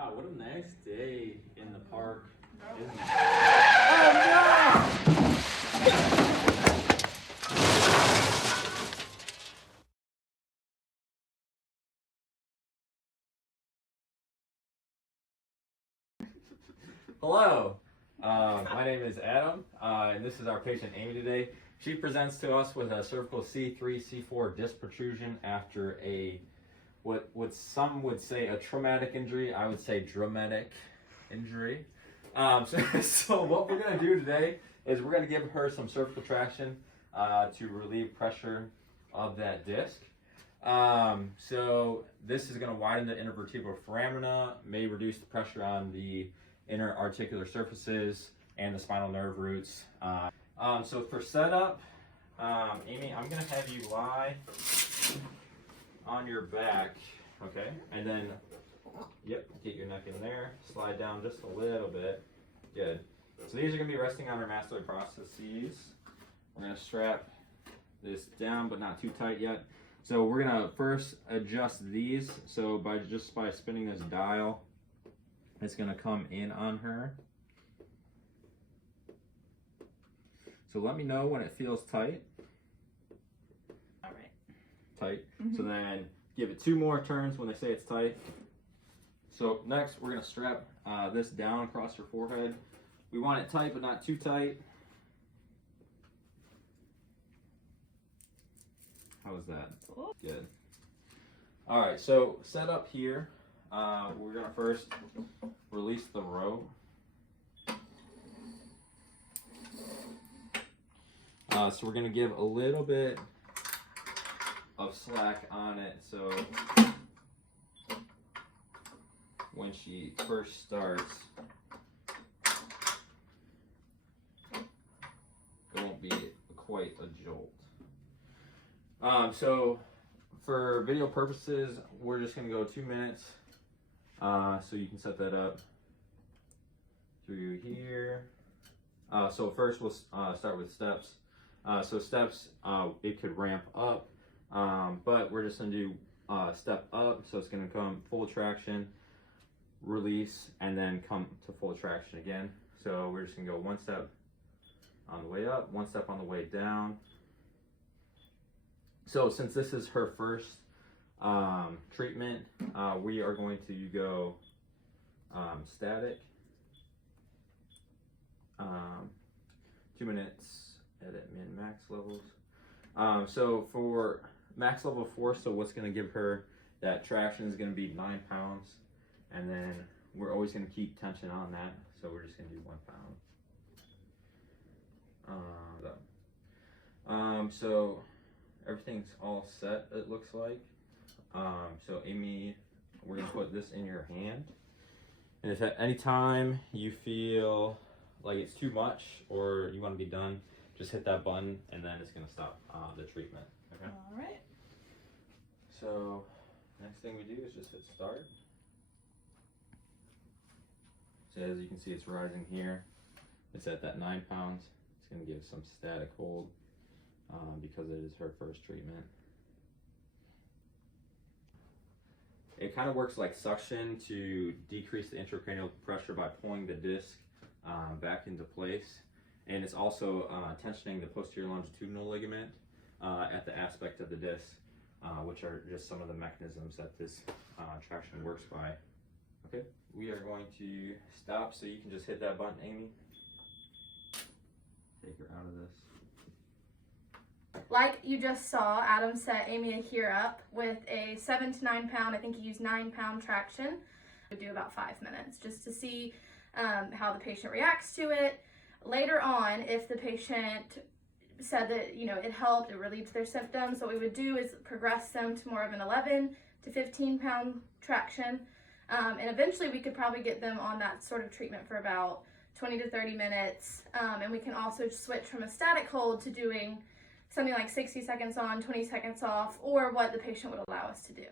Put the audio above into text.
Wow, what a nice day in the park, isn't it? Hello, my name is Adam, and this is our patient Amy today. She presents to us with a cervical C3, C4 disc protrusion after what some would say a traumatic injury. I would say dramatic injury. So what we're going to do today is we're going to give her some cervical traction to relieve pressure of that disc. So this is going to widen the intervertebral foramina, may reduce the pressure on the inner articular surfaces and the spinal nerve roots. So for setup, Amy, I'm going to have you lie on your back, okay? And then, yep, get your neck in there, slide down just a little bit. Good. So these are going to be resting on our mastoid processes. We're going to strap this down, but not too tight yet. So we're going to first adjust these. So by spinning this dial, it's going to come in on her. So let me know when it feels tight. All right. Tight. So then give it 2 more turns when they say it's tight. So next we're going to strap this down across her forehead. We want it tight but not too tight. How was that? Good. All right, so set up here. We're going to first release the rope. So we're going to give a little bit of slack on it, so when she first starts, it won't be quite a jolt. So for video purposes, we're just going to go 2 minutes. So you can set that up through here. So first we'll start with steps. So steps, it could ramp up, but we're just going to do step up. So it's going to come full traction, release, and then come to full traction again. So we're just going to go 1 step on the way up, 1 step on the way down. So since this is her first treatment, we are going to go static, 2 minutes, edit min max levels. So for max level 4, so what's going to give her that traction is going to be 9 pounds, and then we're always going to keep tension on that, so we're just going to do 1 pound. So everything's all set, it looks like. So Amy, we're going to put this in your hand, and if at any time you feel like it's too much or you want to be done, just hit that button and then it's going to stop the treatment. Okay? All right. So next thing we do is just hit start. So as you can see, it's rising here. It's at that 9 pounds. It's going to give some static hold because it is her first treatment. It kind of works like suction to decrease the intracranial pressure by pulling the disc back into place. And it's also tensioning the posterior longitudinal ligament at the aspect of the disc, which are just some of the mechanisms that this traction works by. Okay, we are going to stop, so you can just hit that button, Amy. Take her out of this. Like you just saw, Adam set Amy here up with a 7 to 9 pound, I think he used 9 pound traction. We do about 5 minutes just to see how the patient reacts to it. Later on, if the patient said that, it helped, it relieved their symptoms, what we would do is progress them to more of an 11 to 15 pound traction. And eventually we could probably get them on that sort of treatment for about 20 to 30 minutes. And we can also switch from a static hold to doing something like 60 seconds on, 20 seconds off, or what the patient would allow us to do.